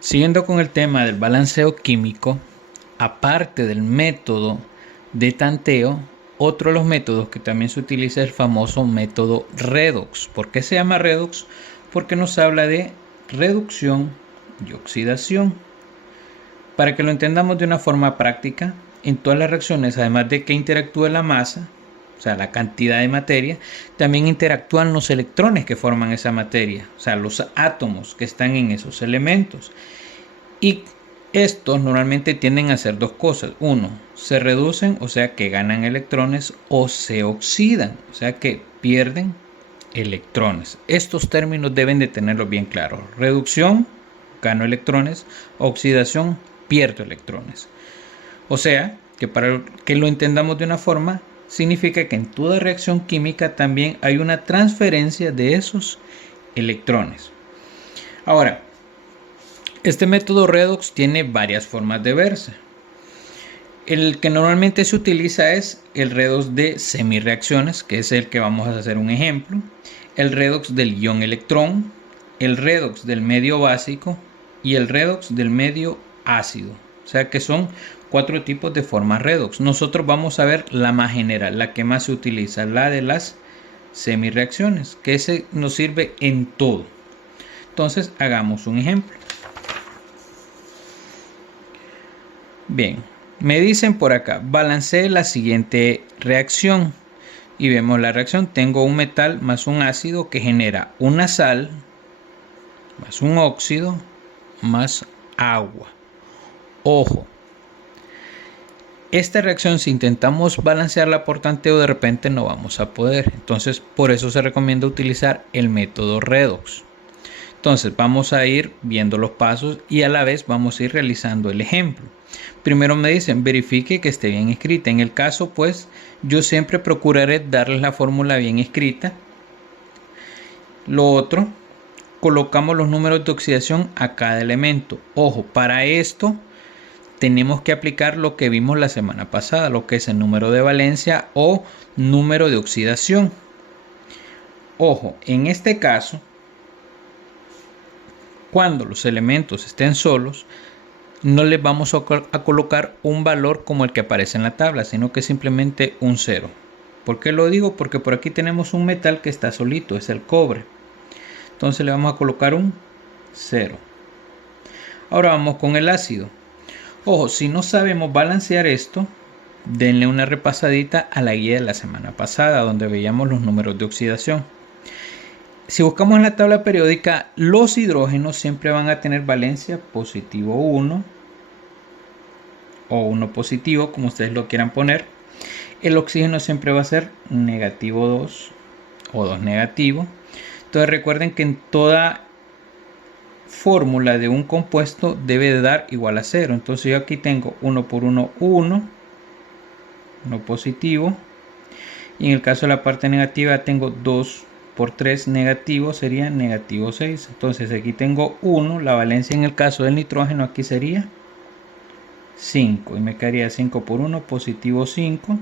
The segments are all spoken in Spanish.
Siguiendo con el tema del balanceo químico, aparte del método de tanteo, otro de los métodos que también se utiliza es el famoso método redox. ¿Por qué se llama redox? Porque nos habla de reducción y oxidación. Para que lo entendamos de una forma práctica, en todas las reacciones, además de que interactúa la masa, o sea, la cantidad de materia, también interactúan los electrones que forman esa materia, o sea, los átomos que están en esos elementos. Y estos normalmente tienden a hacer dos cosas. Uno, se reducen, o sea que ganan electrones, o se oxidan, o sea que pierden electrones. Estos términos deben de tenerlos bien claros. Reducción, gano electrones. Oxidación, pierdo electrones. O sea que para que lo entendamos de una forma, significa que en toda reacción química también hay una transferencia de esos electrones. Ahora, este método redox tiene varias formas de verse. El que normalmente se utiliza es el redox de semirreacciones, que es el que vamos a hacer un ejemplo, el redox del ion electrón, el redox del medio básico y el redox del medio ácido. O sea que son 4 tipos de formas redox. Nosotros vamos a ver la más general, la que más se utiliza, la de las semirreacciones, que ese nos sirve en todo. Entonces hagamos un ejemplo. Bien, me dicen por acá, balancee la siguiente reacción. Y vemos la reacción, tengo un metal más un ácido que genera una sal, más un óxido, más agua. Ojo, esta reacción si intentamos balancearla por tanteo de repente no vamos a poder. Entonces por eso se recomienda utilizar el método redox. Entonces vamos a ir viendo los pasos y a la vez vamos a ir realizando el ejemplo. Primero me dicen verifique que esté bien escrita. En el caso pues yo siempre procuraré darles la fórmula bien escrita. Lo otro, colocamos los números de oxidación a cada elemento. Ojo, para esto tenemos que aplicar lo que vimos la semana pasada, lo que es el número de valencia o número de oxidación. Ojo, en este caso, cuando los elementos estén solos, no les vamos a colocar un valor como el que aparece en la tabla, sino que simplemente un 0. ¿Por qué lo digo? Porque por aquí tenemos un metal que está solito, es el cobre. Entonces le vamos a colocar un 0. Ahora vamos con el ácido. Ojo, si no sabemos balancear esto, denle una repasadita a la guía de la semana pasada, donde veíamos los números de oxidación. Si buscamos en la tabla periódica, los hidrógenos siempre van a tener valencia positivo 1 o 1 positivo, como ustedes lo quieran poner. El oxígeno siempre va a ser negativo 2 o 2 negativo. Entonces recuerden que en toda fórmula de un compuesto debe de dar igual a 0. Entonces yo aquí tengo 1 por 1, 1 positivo. Y en el caso de la parte negativa tengo 2 por 3 negativo, sería negativo 6. Entonces aquí tengo 1, la valencia en el caso del nitrógeno aquí sería 5. Y me quedaría 5 por 1, positivo 5.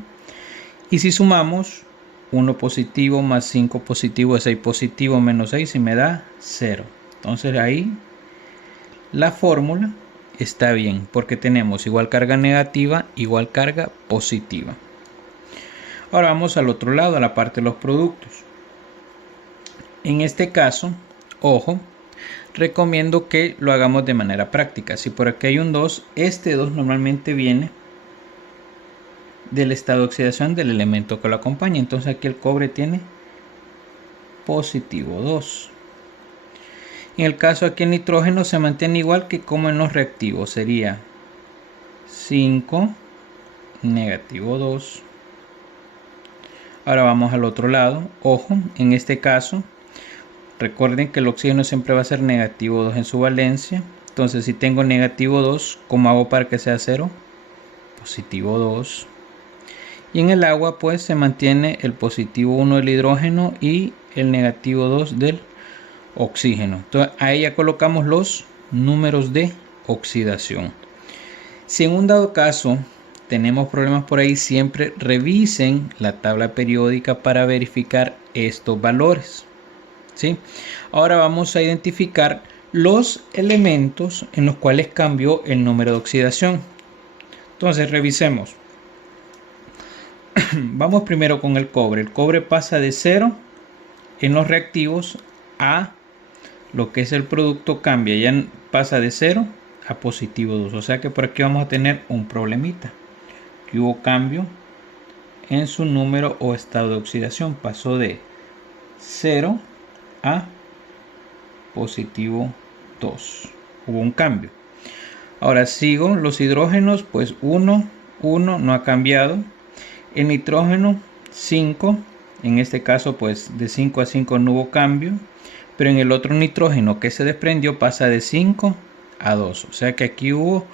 Y si sumamos 1 positivo más 5 positivo es 6 positivo menos 6 y me da 0. Entonces ahí la fórmula está bien porque tenemos igual carga negativa, igual carga positiva. Ahora vamos al otro lado, a la parte de los productos. En este caso, ojo, recomiendo que lo hagamos de manera práctica. Si por aquí hay un 2, este 2 normalmente viene del estado de oxidación del elemento que lo acompaña. Entonces aquí el cobre tiene positivo 2. En el caso aquí el nitrógeno se mantiene igual que como en los reactivos. Sería 5, negativo 2. Ahora vamos al otro lado. Ojo, en este caso recuerden que el oxígeno siempre va a ser negativo 2 en su valencia. Entonces si tengo negativo 2, ¿cómo hago para que sea 0? Positivo 2. Y en el agua pues se mantiene el positivo 1 del hidrógeno y el negativo 2 del oxígeno. Entonces ahí ya colocamos los números de oxidación. Si en un dado caso tenemos problemas por ahí, siempre revisen la tabla periódica para verificar estos valores. ¿Sí? Ahora vamos a identificar los elementos en los cuales cambió el número de oxidación. Entonces revisemos. Vamos primero con el cobre. El cobre pasa de 0 en los reactivos a lo que es el producto, cambia, ya pasa de 0 a positivo 2. O sea que por aquí vamos a tener un problemita. Que hubo cambio en su número o estado de oxidación. Pasó de 0 a positivo 2. Hubo un cambio. Ahora sigo los hidrógenos, pues 1 no ha cambiado. El nitrógeno 5, en este caso pues de 5 a 5 no hubo cambio, pero en el otro nitrógeno que se desprendió pasa de 5 a 2, o sea que aquí hubo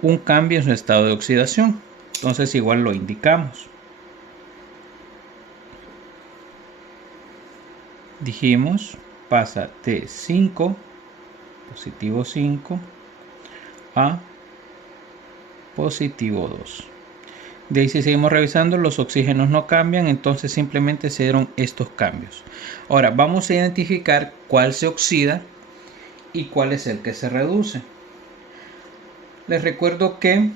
un cambio en su estado de oxidación. Entonces igual lo indicamos. Dijimos pasa de 5, positivo 5, a positivo 2. De ahí, si seguimos revisando, los oxígenos no cambian, entonces simplemente se dieron estos cambios. Ahora vamos a identificar cuál se oxida y cuál es el que se reduce. Les recuerdo que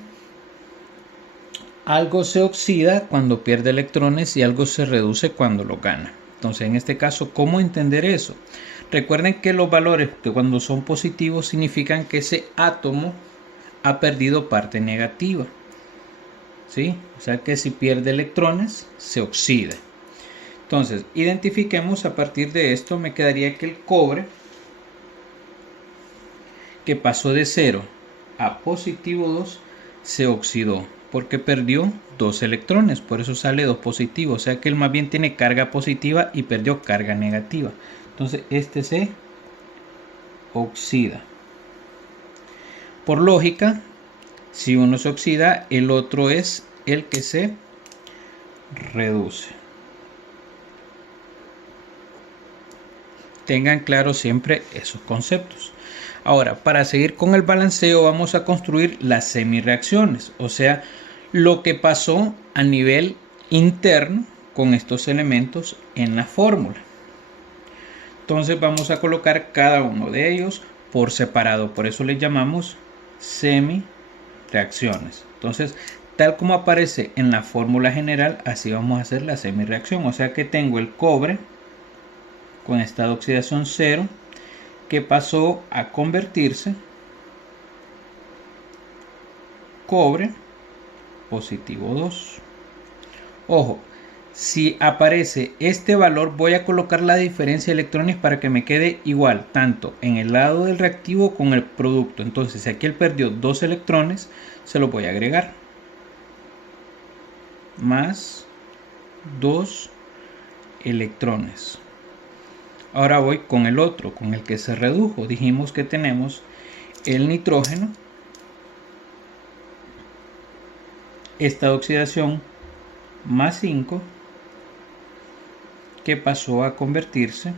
algo se oxida cuando pierde electrones y algo se reduce cuando lo gana. Entonces, en este caso, ¿cómo entender eso? Recuerden que los valores que cuando son positivos significan que ese átomo ha perdido parte negativa. ¿Sí? O sea que si pierde electrones, se oxida. Entonces, identifiquemos a partir de esto, me quedaría que el cobre, que pasó de 0 a positivo 2, se oxidó, porque perdió 2 electrones, por eso sale 2 positivo, o sea que él más bien tiene carga positiva y perdió carga negativa. Entonces, este se oxida. Por lógica, si uno se oxida, el otro es el que se reduce. Tengan claro siempre esos conceptos. Ahora, para seguir con el balanceo, vamos a construir las semirreacciones, o sea, lo que pasó a nivel interno con estos elementos en la fórmula. Entonces vamos a colocar cada uno de ellos por separado, por eso les llamamos semirreacciones. Entonces, tal como aparece en la fórmula general, así vamos a hacer la semirreacción. O sea que tengo el cobre con estado de oxidación 0 que pasó a convertirse cobre positivo 2. Ojo, si aparece este valor voy a colocar la diferencia de electrones para que me quede igual tanto en el lado del reactivo con el producto. Entonces, si aquí él perdió 2 electrones, se los voy a agregar. Más 2 electrones. Ahora voy con el otro, con el que se redujo. Dijimos que tenemos el nitrógeno, esta oxidación más 5, que pasó a convertirse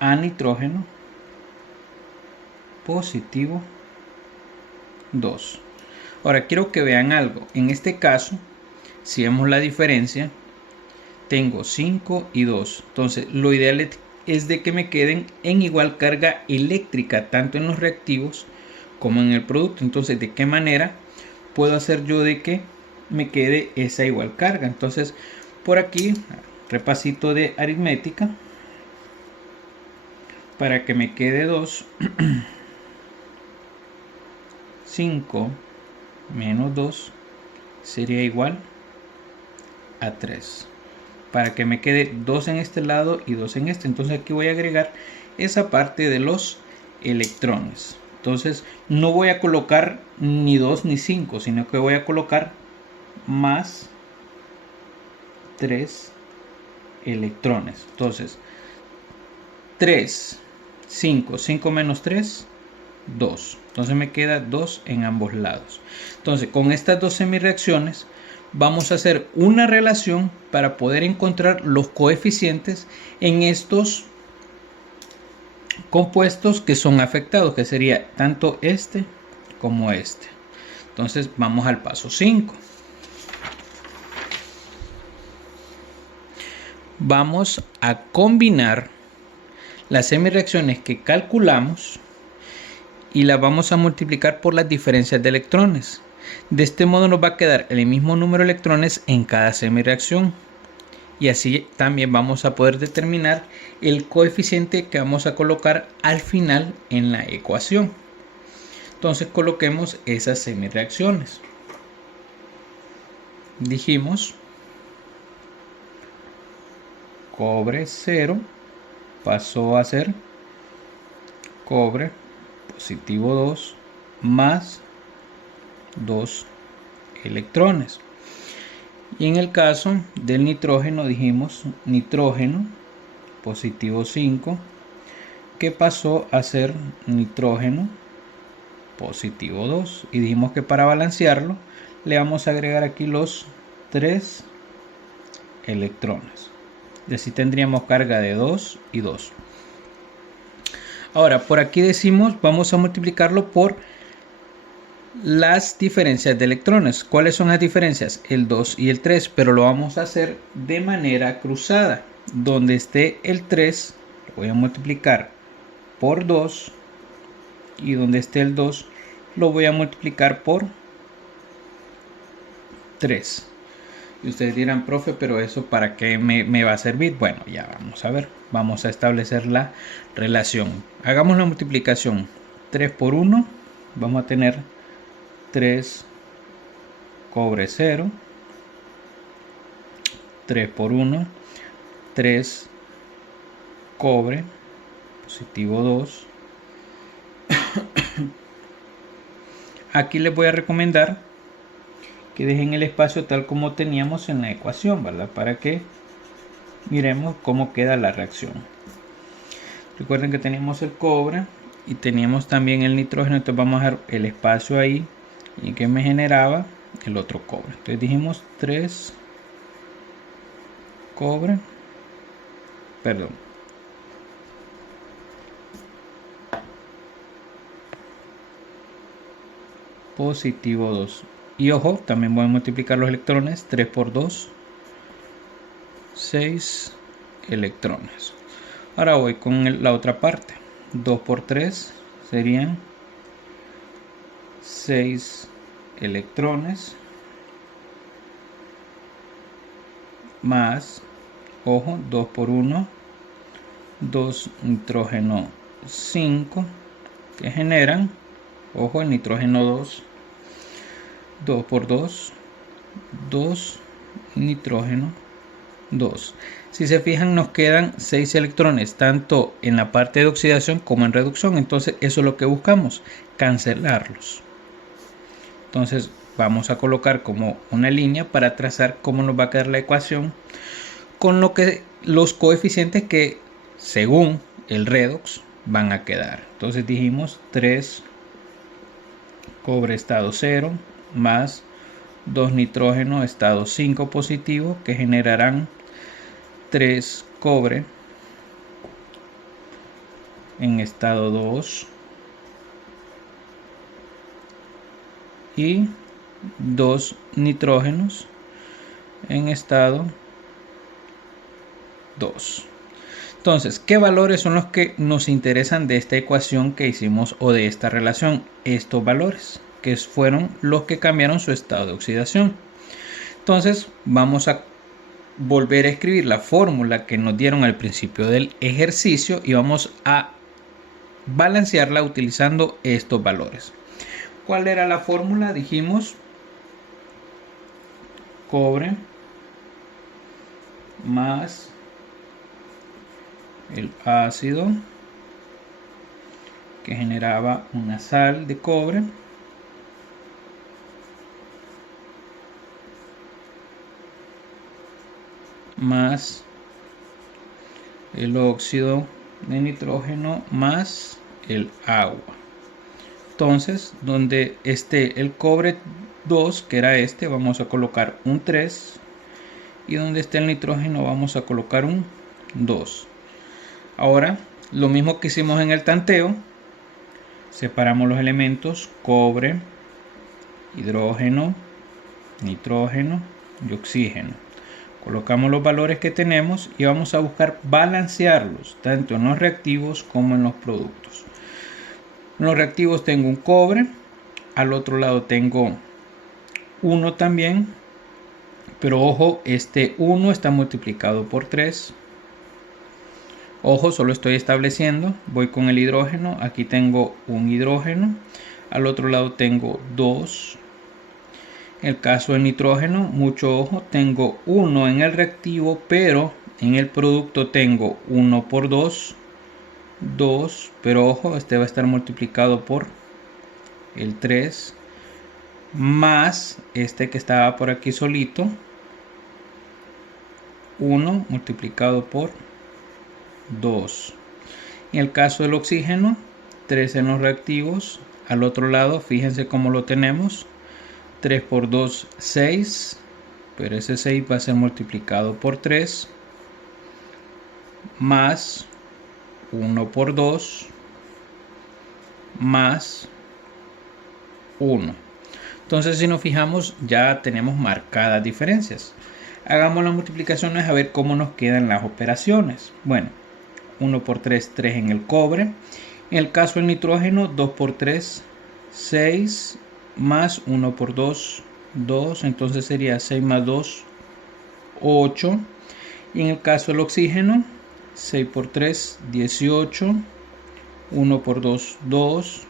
a nitrógeno positivo 2. Ahora quiero que vean algo. En este caso, si vemos la diferencia, tengo 5 y 2. Entonces, lo ideal es de que me queden en igual carga eléctrica, tanto en los reactivos como en el producto. Entonces, ¿de qué manera puedo hacer yo de que me quede esa igual carga? Entonces, por aquí, repasito de aritmética, para que me quede 2, 5 menos 2 sería igual a 3. Para que me quede 2 en este lado y 2 en este. Entonces aquí voy a agregar esa parte de los electrones. Entonces no voy a colocar ni 2 ni 5, sino que voy a colocar más 3 electrones. Entonces 3, 5, 5 menos 3, 2. Entonces me queda 2 en ambos lados. Entonces con estas dos semirreacciones vamos a hacer una relación para poder encontrar los coeficientes en estos compuestos que son afectados, que sería tanto este como este. Entonces vamos al paso 5. Vamos a combinar las semireacciones que calculamos y las vamos a multiplicar por las diferencias de electrones. De este modo nos va a quedar el mismo número de electrones en cada semireacción. Y así también vamos a poder determinar el coeficiente que vamos a colocar al final en la ecuación. Entonces coloquemos esas semireacciones. Dijimos cobre 0 pasó a ser cobre positivo 2 más 2 electrones. Y en el caso del nitrógeno dijimos nitrógeno positivo 5 que pasó a ser nitrógeno positivo 2. Y dijimos que para balancearlo le vamos a agregar aquí los 3 electrones. Y así tendríamos carga de 2 y 2. Ahora por aquí decimos vamos a multiplicarlo por las diferencias de electrones. ¿Cuáles son las diferencias? El 2 y el 3, pero lo vamos a hacer de manera cruzada. Donde esté el 3 lo voy a multiplicar por 2 y donde esté el 2 lo voy a multiplicar por 3. Y ustedes dirán, profe, pero eso ¿para qué me va a servir? Bueno, ya vamos a ver. Vamos a establecer la relación. Hagamos la multiplicación. 3 por 1 vamos a tener 3 cobre 0, 3 por 1, 3 cobre positivo 2. Aquí les voy a recomendar que dejen el espacio tal como teníamos en la ecuación, ¿verdad? Para que miremos cómo queda la reacción. Recuerden que teníamos el cobre y teníamos también el nitrógeno, entonces vamos a dejar el espacio ahí y que me generaba el otro cobre. Entonces dijimos 3 cobre, perdón, positivo 2. Y ojo, también voy a multiplicar los electrones. 3 por 2, 6 electrones. Ahora voy con la otra parte. 2 por 3 serían 6 electrones más, ojo, 2 por 1, 2 nitrógeno 5 que generan, ojo, el nitrógeno 2, 2 por 2, 2 nitrógeno 2. Si se fijan nos quedan 6 electrones tanto en la parte de oxidación como en reducción. Entonces eso es lo que buscamos, cancelarlos. Entonces vamos a colocar como una línea para trazar cómo nos va a quedar la ecuación con los coeficientes que según el redox van a quedar. Entonces dijimos 3 cobre estado 0 más 2 nitrógeno estado 5 positivo que generarán 3 cobre en estado 2 y 2 nitrógenos en estado 2. Entonces, ¿qué valores son los que nos interesan de esta ecuación que hicimos o de esta relación? Estos valores, que fueron los que cambiaron su estado de oxidación. Entonces, vamos a volver a escribir la fórmula que nos dieron al principio del ejercicio y vamos a balancearla utilizando estos valores. ¿Cuál era la fórmula? Dijimos cobre más el ácido que generaba una sal de cobre más el óxido de nitrógeno más el agua. Entonces, donde esté el cobre 2, que era este, vamos a colocar un 3. Y donde esté el nitrógeno vamos a colocar un 2. Ahora, lo mismo que hicimos en el tanteo. Separamos los elementos cobre, hidrógeno, nitrógeno y oxígeno. Colocamos los valores que tenemos y vamos a buscar balancearlos, tanto en los reactivos como en los productos. En los reactivos tengo un cobre, al otro lado tengo 1 también, pero ojo, este 1 está multiplicado por 3. Ojo, solo estoy estableciendo, voy con el hidrógeno, aquí tengo un hidrógeno, al otro lado tengo 2. En el caso del nitrógeno, mucho ojo, tengo 1 en el reactivo, pero en el producto tengo 1 por 2, 2, pero ojo, este va a estar multiplicado por el 3, más este que estaba por aquí solito, 1 multiplicado por 2. En el caso del oxígeno, 3 en los reactivos, al otro lado, fíjense cómo lo tenemos, 3 por 2, 6, pero ese 6 va a ser multiplicado por 3, más 1 por 2, más 1. Entonces, si nos fijamos, ya tenemos marcadas diferencias. Hagamos las multiplicaciones a ver cómo nos quedan las operaciones. Bueno, 1 por 3, 3 en el cobre. En el caso del nitrógeno, 2 por 3, 6, más 1 por 2, 2. Entonces sería 6 más 2, 8. Y en el caso del oxígeno, 6 por 3, 18. 1 por 2, 2.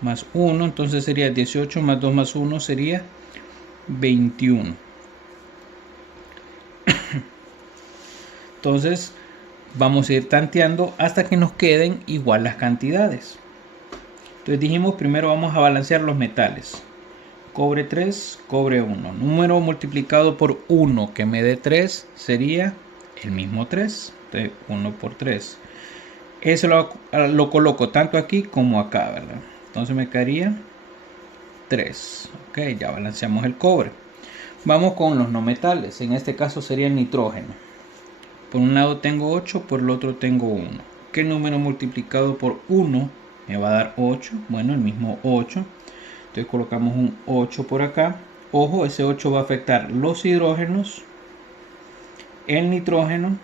Más 1, entonces sería 18 más 2 más 1 sería 21. Entonces vamos a ir tanteando hasta que nos queden igual las cantidades. Entonces dijimos, primero vamos a balancear los metales. Cobre 3, cobre 1. Número multiplicado por 1 que me dé 3 sería el mismo 3. Entonces 1 por 3. Eso lo coloco tanto aquí como acá, ¿verdad? Entonces me quedaría 3. Ok, ya balanceamos el cobre. Vamos con los no metales. En este caso sería el nitrógeno. Por un lado tengo 8, por el otro tengo 1. ¿Qué número multiplicado por 1 me va a dar 8? Bueno, el mismo 8. Entonces colocamos un 8 por acá. Ojo, ese 8 va a afectar los hidrógenos, el nitrógeno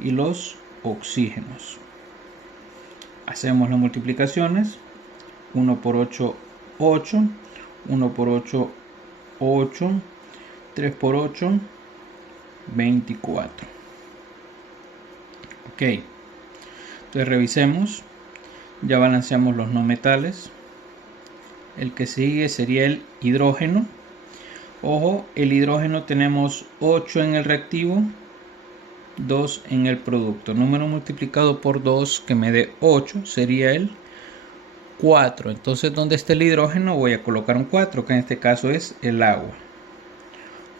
y los oxígenos. Hacemos las multiplicaciones. 1 por 8, 8. 1 por 8, 8. 3 por 8, 24. Ok. Entonces revisemos. Ya balanceamos los no metales. El que sigue sería el hidrógeno. Ojo, el hidrógeno tenemos 8 en el reactivo, 2 en el producto. Número multiplicado por 2 que me dé 8 sería el 4. Entonces, donde esté el hidrógeno voy a colocar un 4, que en este caso es el agua.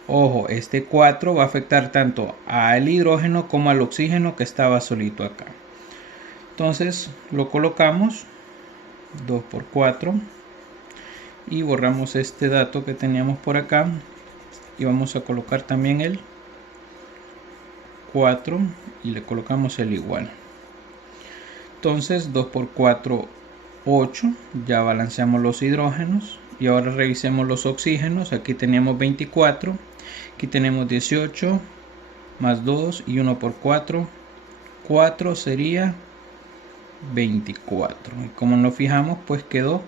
Ojo, este 4 va a afectar tanto al hidrógeno como al oxígeno que estaba solito acá. Entonces lo colocamos 2 por 4 y borramos este dato que teníamos por acá y vamos a colocar también el 4 y le colocamos el igual. Entonces 2 por 4, 8. Ya balanceamos los hidrógenos y ahora revisemos los oxígenos. Aquí teníamos 24, aquí tenemos 18 más 2 y 1 por 4, 4 sería 24. Y como nos fijamos, pues quedó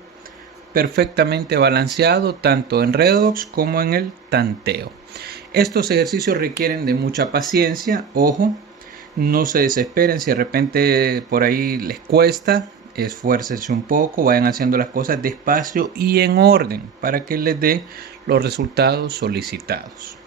perfectamente balanceado tanto en redox como en el tanteo. Estos ejercicios requieren de mucha paciencia. Ojo, no se desesperen si de repente por ahí les cuesta. Esfuércense un poco, vayan haciendo las cosas despacio y en orden para que les dé los resultados solicitados.